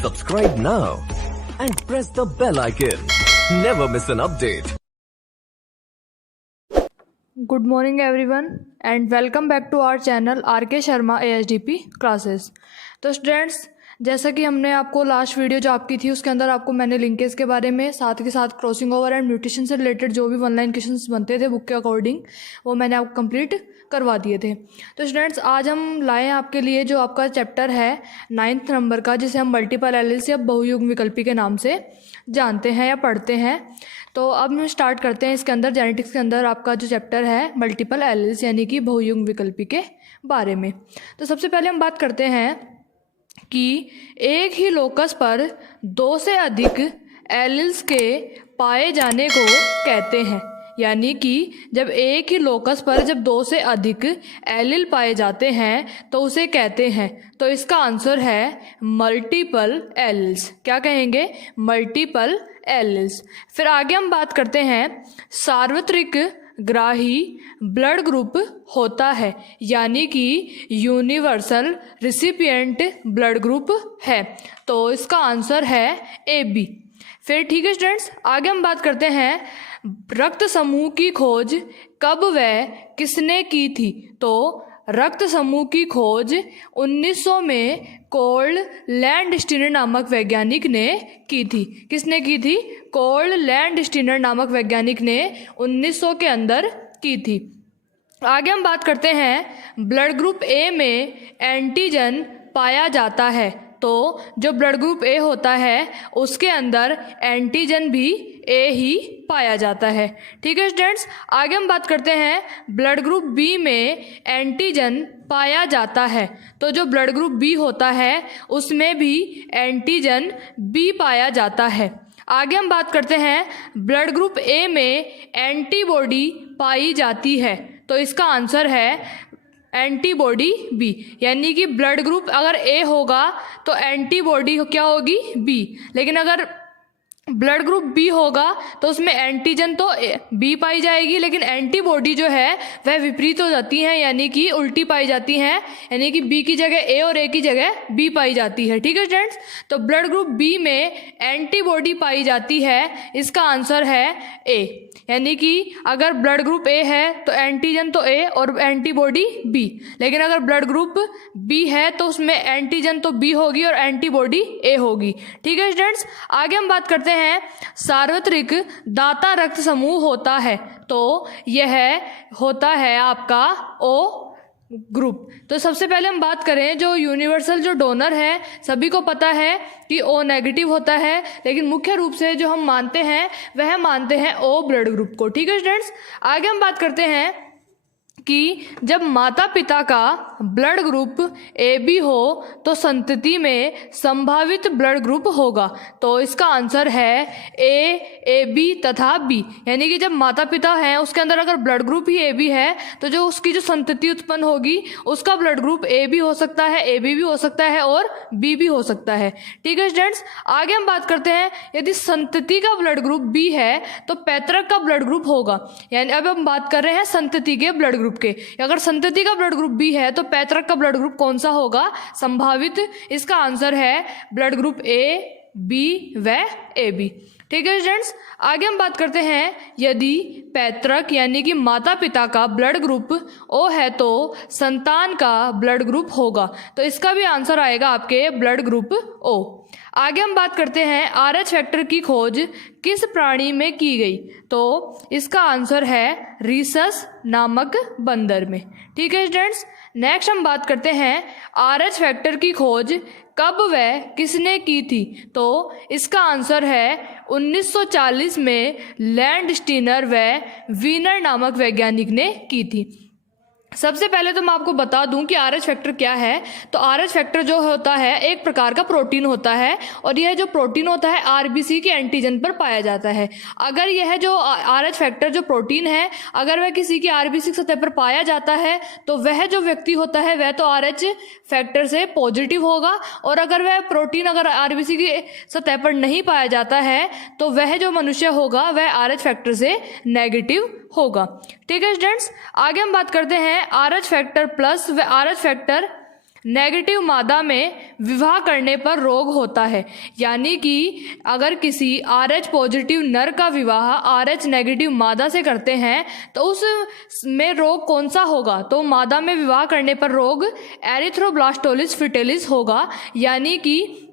Subscribe now and press the bell icon. Never miss an update. Good morning everyone and welcome back to our channel RK Sharma AHDP classes। तो students, जैसा कि हमने आपको last video जो आपकी थी उसके अंदर आपको मैंने लिंकेज के बारे में साथ के साथ क्रॉसिंग ओवर एंड म्यूटेशन से रिलेटेड जो भी ऑनलाइन क्वेश्चंस बनते थे बुक के अकॉर्डिंग वो मैंने आपको कंप्लीट करवा दिए थे। तो स्टूडेंट्स, आज हम लाए हैं आपके लिए जो आपका चैप्टर है 9th नंबर का, जिसे हम मल्टीपल एलिल्स या बहुयुग्म विकल्पी के नाम से जानते हैं या पढ़ते हैं। तो अब हम स्टार्ट करते हैं इसके अंदर जेनेटिक्स के अंदर आपका जो चैप्टर है मल्टीपल एलिल्स यानी कि बहुयुग्म विकल्पी के बारे में। तो सबसे पहले हम बात करते हैं कि एक ही लोकस पर 2 से अधिक एलिल्स के पाए जाने को कहते हैं। यानी कि जब एक ही लोकस पर जब 2 से अधिक एलिल पाए जाते हैं तो उसे कहते हैं। तो इसका आंसर है मल्टीपल एलिल्स। क्या कहेंगे? Multiple alleles. फिर आगे हम बात करते हैं सार्वत्रिक ग्राही ब्लड ग्रुप होता है, यानी कि यूनिवर्सल रिसिपिएंट ब्लड ग्रुप है। तो इसका आंसर है AB। फिर ठीक है स्टूडेंट्स, आगे हम बात करते हैं रक्त समूह की खोज कब व किसने की थी। तो रक्त समूह की खोज 1900 में कोर्ल लैंडस्टीनर नामक वैज्ञानिक ने की थी। किसने की थी? कोर्ल लैंडस्टीनर नामक वैज्ञानिक ने 1900 के अंदर की थी। आगे हम बात करते हैं ब्लड ग्रुप ए में एंटीजन पाया जाता है। तो जो ब्लड ग्रुप ए होता है उसके अंदर एंटीजन भी ए ही पाया जाता है। ठीक है स्टूडेंट्स, आगे हम बात करते हैं ब्लड ग्रुप बी में एंटीजन पाया जाता है। तो जो ब्लड ग्रुप बी होता है उसमें भी एंटीजन बी पाया जाता है। आगे हम बात करते हैं ब्लड ग्रुप ए में एंटीबॉडी पाई जाती है। तो इसका आंसर है एंटीबॉडी बी। यानी कि ब्लड ग्रुप अगर ए होगा तो एंटीबॉडी क्या होगी? बी। लेकिन अगर ब्लड ग्रुप बी होगा तो उसमें एंटीजन तो बी पाई जाएगी, लेकिन एंटीबॉडी जो है वह विपरीत हो जाती हैं, यानी कि उल्टी पाई जाती हैं। यानी कि बी की जगह ए और ए की जगह बी पाई जाती है। ठीक है स्टूडेंट्स, तो ब्लड ग्रुप बी में एंटीबॉडी पाई जाती है। इसका आंसर है ए। यानी कि अगर ब्लड ग्रुप ए है तो एंटीजन तो ए और एंटीबॉडी बी, लेकिन अगर ब्लड ग्रुप बी है तो उसमें एंटीजन तो बी होगी और एंटीबॉडी ए होगी। ठीक है स्टूडेंट्स, आगे हम बात करते हैं सार्वत्रिक दाता रक्त समूह होता है। तो यह होता है आपका O ग्रुप। तो सबसे पहले हम बात करें जो यूनिवर्सल जो डोनर है, सभी को पता है कि O नेगेटिव होता है, लेकिन मुख्य रूप से जो हम मानते हैं वह मानते हैं O ब्लड ग्रुप को। ठीक है स्टूडेंट्स, आगे हम बात करते हैं कि जब माता पिता का ब्लड ग्रुप AB हो तो संतति में संभावित ब्लड ग्रुप होगा। तो इसका आंसर है A, AB तथा B। यानी कि जब माता पिता हैं उसके अंदर अगर ब्लड ग्रुप ही AB है तो जो उसकी जो संतति उत्पन्न होगी उसका ब्लड ग्रुप AB हो सकता है, AB भी हो सकता है और B भी हो सकता है। ठीक है स्टूडेंट्स, आगे हम बात करते हैं यदि संतति का ब्लड ग्रुप B है तो पैतृक का ब्लड ग्रुप होगा। यानी अब हम बात कर रहे हैं संतति के ब्लड ग्रुप के। अगर संतति का ब्लड ग्रुप बी है तो पैतृक का ब्लड ग्रुप कौन सा होगा? संभावित। इसका आंसर है ब्लड ग्रुप ए, बी व ए बी। ठीक है स्टूडेंट्स, आगे हम बात करते हैं यदि पैतृक यानी कि माता पिता का ब्लड ग्रुप O है तो संतान का ब्लड ग्रुप होगा। तो इसका भी आंसर आएगा आपके ब्लड ग्रुप O। आगे हम बात करते हैं RH फैक्टर की खोज किस प्राणी में की गई। तो इसका आंसर है रीसस नामक बंदर में। ठीक है स्टूडेंट्स, नेक्स्ट हम बात करते हैं RH फैक्टर की खोज कब व किसने की थी। तो इसका आंसर है 1940 में लैंडस्टीनर व वीनर नामक वैज्ञानिक ने की थी। सबसे पहले तो मैं आपको बता दूं कि RH फैक्टर क्या है। तो RH फैक्टर जो होता है एक प्रकार का प्रोटीन होता है और यह जो प्रोटीन होता है RBC के एंटीजन पर पाया जाता है। अगर यह जो RH फैक्टर जो प्रोटीन है अगर वह किसी की RBC की सतह पर पाया जाता है तो वह जो व्यक्ति होता है वह तो RH फैक्टर से पॉजिटिव होगा, और अगर वह प्रोटीन अगर RBC की सतह पर नहीं पाया जाता है तो वह जो मनुष्य होगा वह RH फैक्टर से नेगेटिव होगा। ठीक है स्टूडेंट्स, आगे हम बात करते हैं RH फैक्टर प्लस व RH फैक्टर नेगेटिव मादा में विवाह करने पर रोग होता है। यानी कि अगर किसी RH पॉजिटिव नर का विवाह RH नेगेटिव मादा से करते हैं तो उस में रोग कौन सा होगा? तो मादा में विवाह करने पर रोग एरिथ्रोब्लास्टोसिस फीटलिस होगा। यानी कि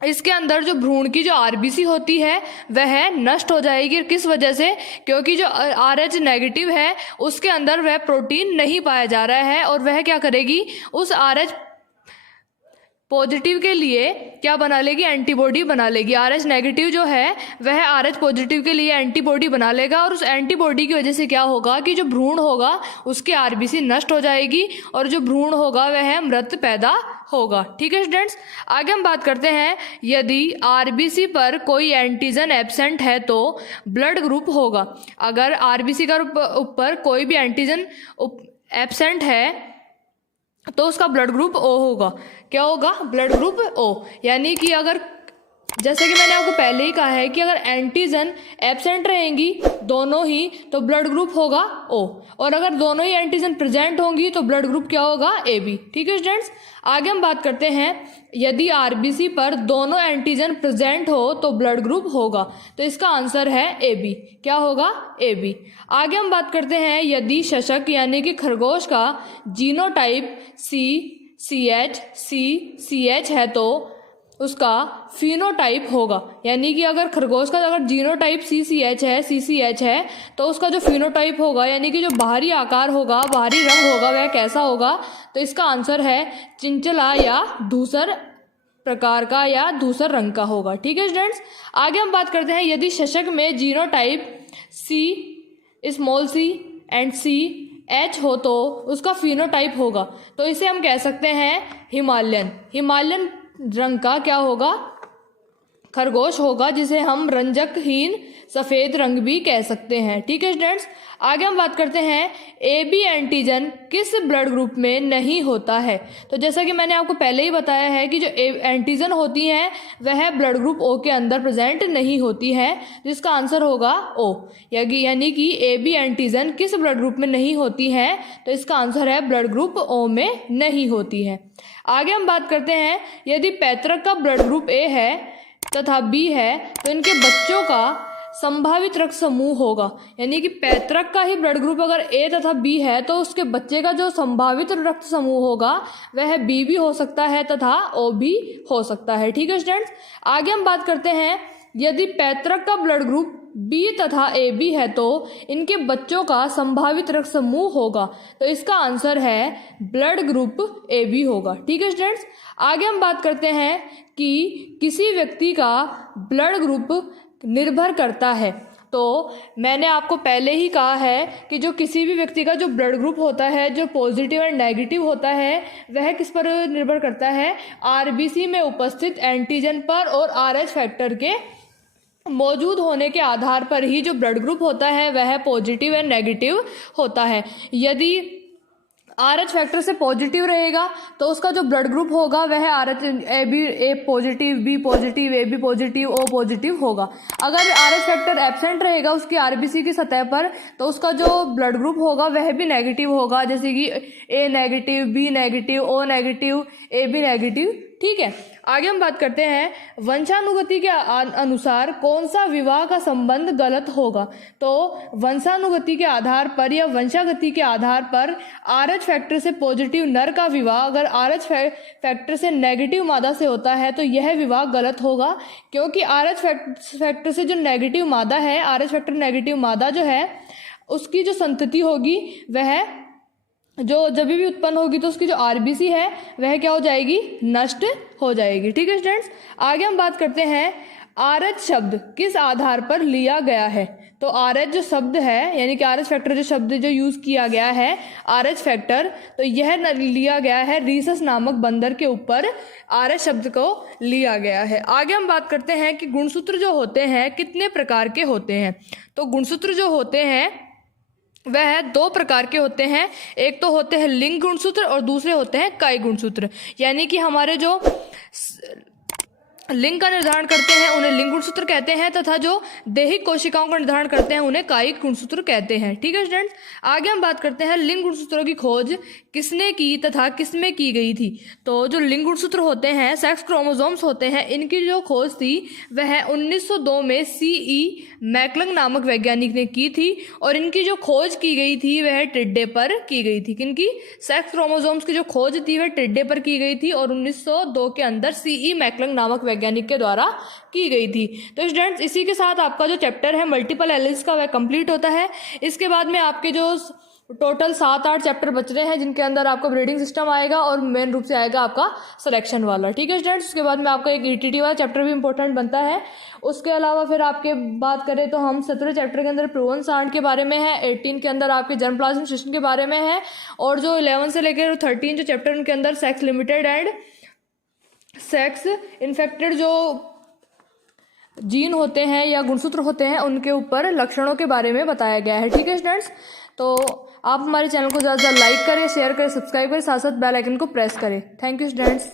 इसके अंदर जो भ्रूण की जो RBC होती है वह नष्ट हो जाएगी। किस वजह से? क्योंकि जो RH नेगेटिव है उसके अंदर वह प्रोटीन नहीं पाया जा रहा है और वह क्या करेगी, उस RH पॉजिटिव के लिए क्या बना लेगी? एंटीबॉडी बना लेगी। RH नेगेटिव जो है वह RH पॉजिटिव के लिए एंटीबॉडी बना लेगा और उस एंटीबॉडी की वजह से क्या होगा कि जो भ्रूण होगा उसकी RBC नष्ट हो जाएगी और जो भ्रूण होगा वह मृत पैदा होगा। ठीक है स्टूडेंट्स, आगे हम बात करते हैं यदि RBC पर कोई एंटीजन एब्सेंट है तो ब्लड ग्रुप होगा। अगर RBC का ऊपर कोई भी एंटीजन एब्सेंट है तो उसका ब्लड ग्रुप O होगा। क्या होगा? Blood group O। यानी कि अगर जैसे कि मैंने आपको पहले ही कहा है कि अगर एंटीजन एब्सेंट रहेंगी दोनों ही तो ब्लड ग्रुप होगा O, और अगर दोनों ही एंटीजन प्रेजेंट होंगी तो ब्लड ग्रुप क्या होगा? AB। ठीक है स्टूडेंट्स, आगे हम बात करते हैं यदि RBC पर दोनों एंटीजन प्रेजेंट हो तो ब्लड ग्रुप होगा। तो इसका आंसर है AB। क्या होगा? AB। आगे हम बात करते हैं यदि शशक यानी कि खरगोश का जीनोटाइप CCH है तो उसका फिनोटाइप होगा। यानी कि अगर खरगोश का अगर जीनोटाइप CCH है तो उसका जो फिनोटाइप होगा यानी कि जो बाहरी आकार होगा, बाहरी रंग होगा, वह कैसा होगा? तो इसका आंसर है चिंचला या धूसर प्रकार का या धूसर रंग का होगा। ठीक है स्टूडेंट्स, आगे हम बात करते हैं यदि शशक में जीनोटाइप C एंड CH हो तो उसका फिनोटाइप होगा। तो इसे हम कह सकते हैं हिमालयन रंग का क्या होगा? खरगोश होगा, जिसे हम रंजकहीन सफ़ेद रंग भी कह सकते हैं। ठीक है स्टूडेंट्स, आगे हम बात करते हैं AB एंटीजन किस ब्लड ग्रुप में नहीं होता है। तो जैसा कि मैंने आपको पहले ही बताया है कि जो एंटीजन होती हैं वह ब्लड ग्रुप O के अंदर प्रेजेंट नहीं होती है, जिसका आंसर होगा O। यानी कि AB एंटीजन किस ब्लड ग्रुप में नहीं होती है तो इसका आंसर है ब्लड ग्रुप O में नहीं होती है। आगे हम बात करते हैं यदि पैतृक का ब्लड ग्रुप A है तथा B है तो इनके बच्चों का संभावित रक्त समूह होगा। यानी कि पैतृक का ही ब्लड ग्रुप अगर A तथा B है तो उसके बच्चे का जो संभावित रक्त समूह होगा वह B भी हो सकता है तथा O भी हो सकता है। ठीक है स्टूडेंट्स, आगे हम बात करते हैं यदि पैतृक का ब्लड ग्रुप B तथा AB है तो इनके बच्चों का संभावित रक्त समूह होगा। तो इसका आंसर है ब्लड ग्रुप AB होगा। ठीक है स्टूडेंट्स, आगे हम बात करते हैं कि किसी व्यक्ति का ब्लड ग्रुप निर्भर करता है। तो मैंने आपको पहले ही कहा है कि जो किसी भी व्यक्ति का जो ब्लड ग्रुप होता है, जो पॉजिटिव एंड नेगेटिव होता है, वह किस पर निर्भर करता है? RBC में उपस्थित एंटीजन पर और RH फैक्टर के मौजूद होने के आधार पर ही जो ब्लड ग्रुप होता है वह पॉजिटिव एंड नेगेटिव होता है। यदि RH फैक्टर से पॉजिटिव रहेगा तो उसका जो ब्लड ग्रुप होगा वह A positive, B positive, AB positive, O positive होगा। अगर RH फैक्टर एब्सेंट रहेगा उसकी RBC की सतह पर तो उसका जो ब्लड ग्रुप होगा वह भी नेगेटिव होगा, जैसे कि A negative, B negative, O negative, AB negative. ठीक है, आगे हम बात करते हैं वंशानुगति के अनुसार कौन सा विवाह का संबंध गलत होगा। तो वंशानुगति के आधार पर या वंशागति के आधार पर RH फैक्टर से पॉजिटिव नर का विवाह अगर RH फैक्टर से नेगेटिव मादा से होता है तो यह विवाह गलत होगा, क्योंकि RH फैक्टर से जो नेगेटिव मादा है, RH फैक्टर नेगेटिव मादा जो है उसकी जो संतति होगी वह जो जब भी उत्पन्न होगी तो उसकी जो RBC है वह क्या हो जाएगी? नष्ट हो जाएगी। ठीक है स्टूडेंट्स, आगे हम बात करते हैं RH शब्द किस आधार पर लिया गया है। तो RH जो शब्द है यानी कि RH फैक्टर जो शब्द जो यूज़ किया गया है RH फैक्टर, तो यह लिया गया है रीसस नामक बंदर के ऊपर RH शब्द को लिया गया है। आगे हम बात करते हैं कि गुणसूत्र जो होते हैं कितने प्रकार के होते हैं। तो गुणसूत्र जो होते हैं वह 2 प्रकार के होते हैं, एक तो होते हैं लिंग गुणसूत्र और दूसरे होते हैं कायी गुणसूत्र। यानी कि हमारे जो लिंग का निर्धारण करते हैं उन्हें लिंग गुणसूत्र कहते हैं, तथा जो दैहिक कोशिकाओं का निर्धारण करते हैं उन्हें कायिक गुणसूत्र कहते हैं। ठीक है स्टूडेंट्स, आगे हम बात करते हैं लिंग गुणसूत्रों की खोज किसने की तथा किसमें की गई थी। तो जो लिंग गुणसूत्र होते हैं, सेक्स क्रोमोसोम्स होते हैं, इनकी जो खोज थी वह 1902 में सीई मैकलंग नामक वैज्ञानिक ने की थी, और इनकी जो खोज की गई थी वह टिड्डे पर की गई थी। किनकी? सेक्स क्रोमोसोम्स की जो खोज थी वह टिड्डे पर की गई थी और 1902 के अंदर सीई मैकलंग नामक वैज्ञानिक के द्वारा की गई थी। तो स्टूडेंट्स, इसी के साथ आपका जो चैप्टर है मल्टीपल एलिल्स का वह कंप्लीट होता है। इसके बाद में आपके जो टोटल 7-8 चैप्टर बच रहे हैं, जिनके अंदर आपका ब्रीडिंग सिस्टम आएगा और मेन रूप से आएगा आपका सिलेक्शन वाला। ठीक है स्टूडेंट्स, उसके बाद में आपका एक ईटीटी वाला चैप्टर भी इंपॉर्टेंट बनता है। उसके अलावा फिर आपके बात करें तो हम 17 चैप्टर के अंदर प्रोवन सांड के बारे में है, 18 के अंदर आपके जर्म प्लाज्म सिस्टम के बारे में है, और जो 11 से लेकर 13 जो चैप्टर उनके अंदर sex limited and sex infected जो जीन होते हैं या गुणसूत्र होते हैं उनके ऊपर लक्षणों के बारे में बताया गया है। ठीक है स्टूडेंट्स, तो आप हमारे चैनल को ज़्यादा से ज़्यादा लाइक करें, शेयर करें, सब्सक्राइब करें, साथ साथ बेल आइकन को प्रेस करें। Thank you students.